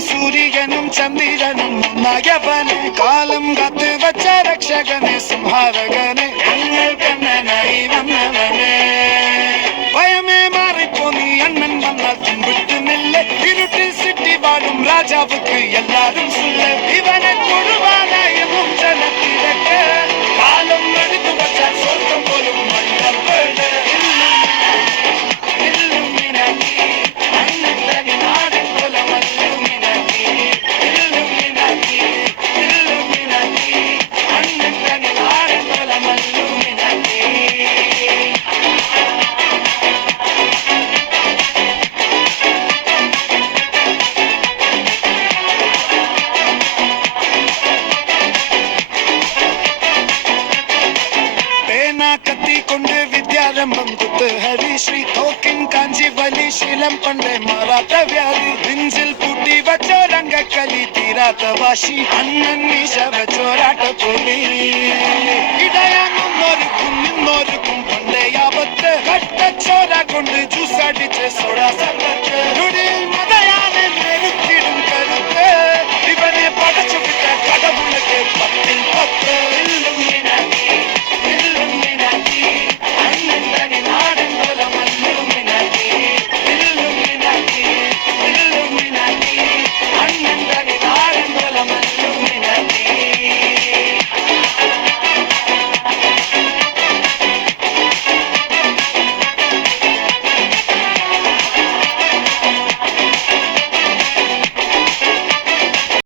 സൂര്യനും ചന്ദ്രനും ഒന്നായവനെ കാലം കാത്ത് വച്ച രക്ഷകനെ സംഹാരകനെ ഞങ്ങൾ കണ്ണനായി വന്നവനെ ഭയമേ മാറിപ്പോ നീ അണ്ണൻ വന്നാൽ പിൻവിട്ടുന്നില്ല ഇരുട്ടിൽ സിറ്റി വാഴും രാജാവുക്ക് എല്ലാരും സുല്ല ഇവനെ തൊഴുവാനായി ജനത്തിരക്ക് കാലം എടുത്തു വച്ചാൽ സ്വർഗം പോലും കത്തിക്കൊണ്ട് വിദ്യാരംഭം കുത്ത് ഹരിശ്രീ തോക്കിൻ കാഞ്ചി വലി ശീലം പണ്ടേ മാറാത്ത വ്യാധി നെഞ്ചിൽ പൂട്ടി വച്ചോരംഗക്കലി തീരാത്ത വാശി അണ്ണൻ മീശ വച്ചോരാട്ട പോലെ ഇടയാങ്ങുന്നോർക്കും നിന്നോർക്കും പണ്ടേ ആപത്ത് കട്ടച്ചോര കൊണ്ട് ജ്യൂസ് അടിച്ച് സോഡ സർബത്ത്